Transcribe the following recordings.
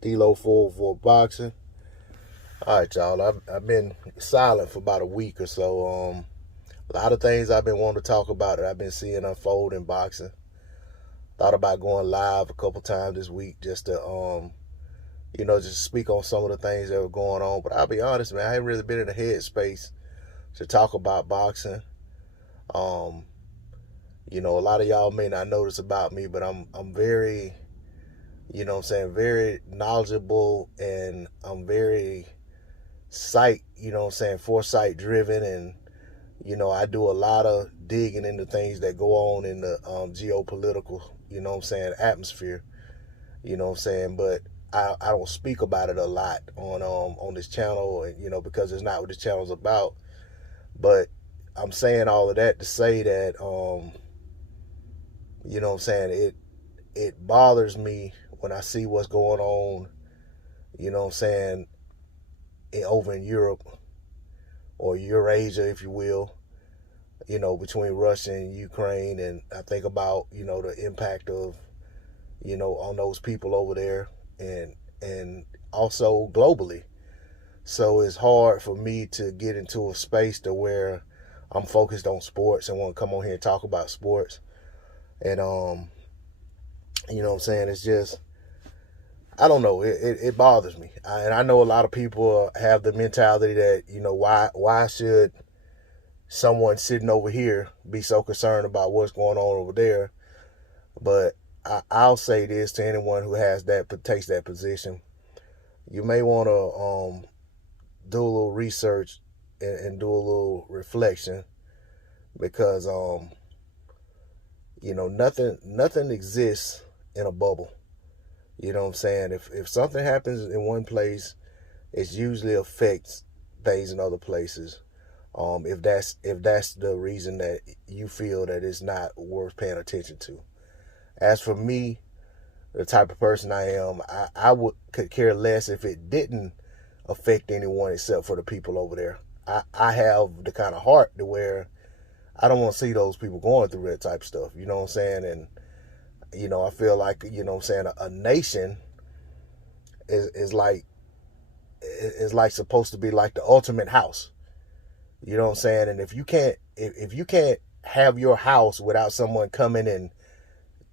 D-Lo for boxing. All right, y'all. I've been silent for about a week or so. A lot of things I've been wanting to talk about that I've been seeing unfold in boxing. Thought about going live a couple times this week just to just speak on some of the things that were going on. But I'll be honest, man, I haven't really been in the headspace to talk about boxing. Um, a lot of y'all may not notice about me, but I'm very, very knowledgeable, and I'm very foresight driven, and I do a lot of digging into things that go on in the geopolitical, atmosphere, but I don't speak about it a lot on this channel, and because it's not what this channel's about. But I'm saying all of that to say that it bothers me when I see what's going on, over in Europe, or Eurasia, if you will, between Russia and Ukraine. And I think about, the impact of, on those people over there, and also globally. So it's hard for me to get into a space to where I'm focused on sports and want to come on here and talk about sports. And, it's just, I don't know. It bothers me. And I know a lot of people have the mentality that, why should someone sitting over here be so concerned about what's going on over there? But I'll say this to anyone who takes that position. You may want to do a little research and do a little reflection, because nothing exists in a bubble. You know what I'm saying? If something happens in one place, it usually affects things in other places. If that's the reason that you feel that it's not worth paying attention to. As for me, the type of person I am, could care less if it didn't affect anyone except for the people over there. I have the kind of heart to where I don't want to see those people going through that type of stuff. You know what I'm saying? And I feel like, a nation is like supposed to be like the ultimate house. You know what I'm saying? And if you can't have your house without someone coming and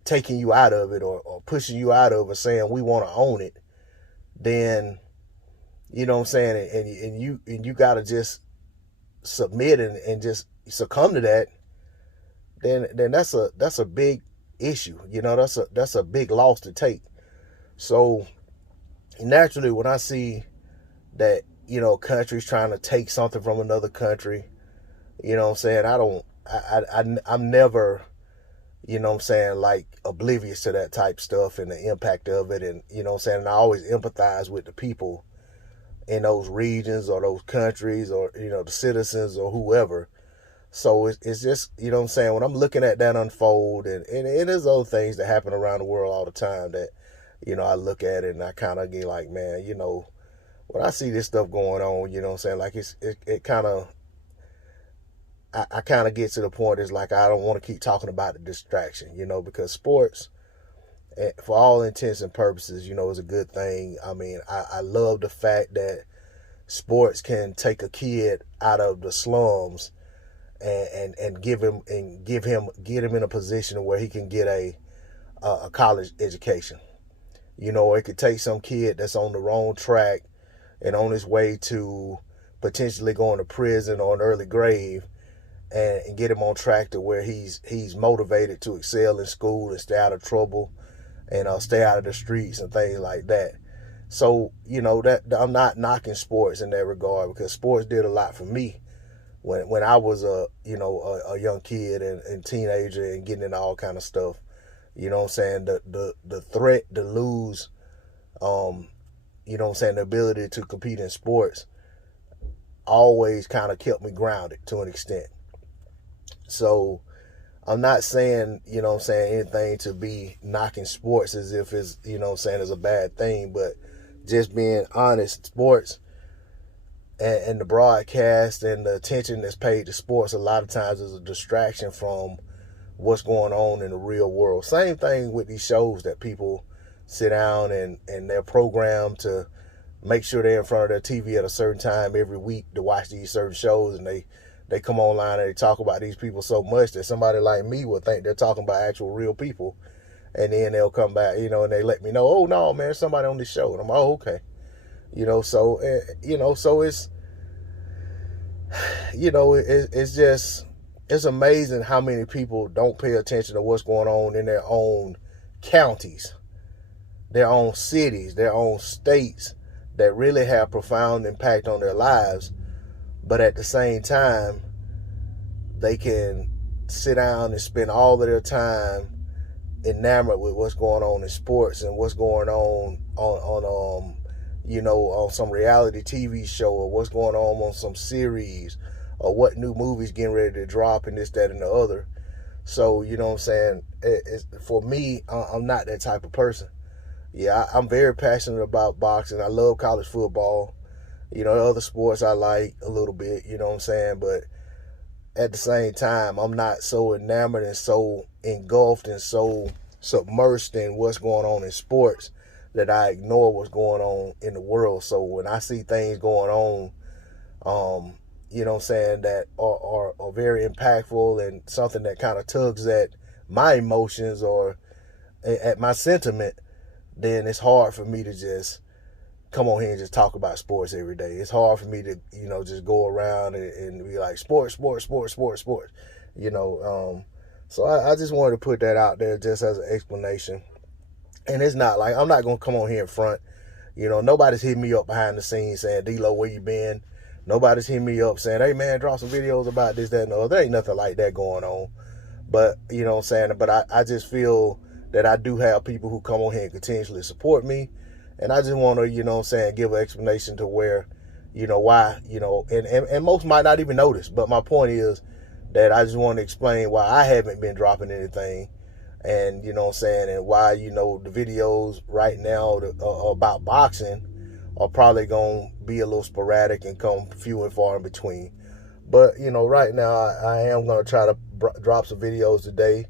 taking you out of it, or pushing you out of it, saying we want to own it, then you know what I'm saying, and you gotta just submit and just succumb to that, then that's a big issue. That's a big loss to take. So naturally, when I see that, countries trying to take something from another country, I'm never, like oblivious to that type stuff and the impact of it. And, and I always empathize with the people in those regions or those countries, or, the citizens or whoever. So it's just, when I'm looking at that unfold, and there's other things that happen around the world all the time that, I look at it and I kind of get like, man, when I see this stuff going on, like it kind of, I kind of get to the point, it's like I don't want to keep talking about the distraction, because sports, for all intents and purposes, is a good thing. I mean, I love the fact that sports can take a kid out of the slums and get him in a position where he can get a college education. Or it could take some kid that's on the wrong track and on his way to potentially going to prison or an early grave, and get him on track to where he's motivated to excel in school and stay out of trouble, and stay out of the streets and things like that. So, that I'm not knocking sports in that regard, because sports did a lot for me when I was a young kid and teenager and getting into all kind of stuff. The threat to lose, the ability to compete in sports always kind of kept me grounded to an extent. So I'm not saying, anything to be knocking sports as if it's, is a bad thing, but just being honest, sports and the broadcast and the attention that's paid to sports a lot of times is a distraction from what's going on in the real world. Same thing with these shows that people sit down and they're programmed to make sure they're in front of their TV at a certain time every week to watch these certain shows, and they come online and they talk about these people so much that somebody like me will think they're talking about actual real people, and then they'll come back, and they let me know, oh no, man, somebody on this show, and I'm like, oh, okay, so so it's it's just, it's amazing how many people don't pay attention to what's going on in their own counties, their own cities, their own states, that really have profound impact on their lives. But at the same time, they can sit down and spend all of their time enamored with what's going on in sports and what's going on on some reality TV show, or what's going on some series, or what new movies getting ready to drop, and this, that, and the other. So, you know what I'm saying? For me, I'm not that type of person. Yeah, I'm very passionate about boxing. I love college football. Other sports I like a little bit, you know what I'm saying? But at the same time, I'm not so enamored and so engulfed and so submersed in what's going on in sports that I ignore what's going on in the world. So when I see things going on, you know what I'm saying, that are very impactful and something that kind of tugs at my emotions or at my sentiment, then it's hard for me to just come on here and just talk about sports every day. It's hard for me to, just go around and be like, sports. So I just wanted to put that out there just as an explanation. And it's not like, I'm not going to come on here in front. Nobody's hitting me up behind the scenes saying, D-Lo, where you been? Nobody's hitting me up saying, hey, man, drop some videos about this, that, and the other. There ain't nothing like that going on. But, you know what I'm saying? But I just feel that I do have people who come on here and continuously support me. And I just want to, give an explanation to where, why, and most might not even notice. But my point is that I just want to explain why I haven't been dropping anything. And, and why, the videos right now about boxing are probably going to be a little sporadic and come few and far in between. But, right now I am going to try to drop some videos today.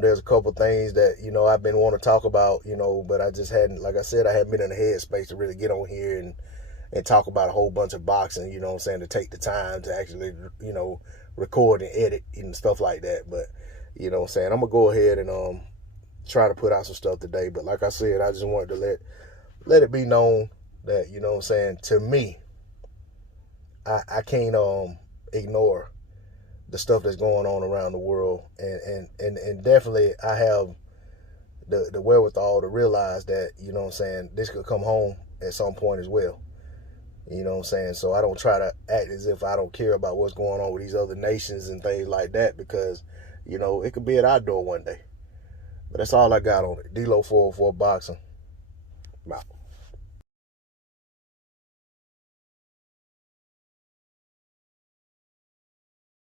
There's a couple things that, I've been wanting to talk about, but I just hadn't, like I said, I hadn't been in the headspace to really get on here and talk about a whole bunch of boxing, to take the time to actually, record and edit and stuff like that. But, I'm going to go ahead and try to put out some stuff today. But like I said, I just wanted to let it be known that, to me, I can't ignore the stuff that's going on around the world, and definitely I have the wherewithal to realize that, this could come home at some point as well. So I don't try to act as if I don't care about what's going on with these other nations and things like that, because it could be at our door one day. But that's all I got on it. D-Lo 404 Boxing. I'm out.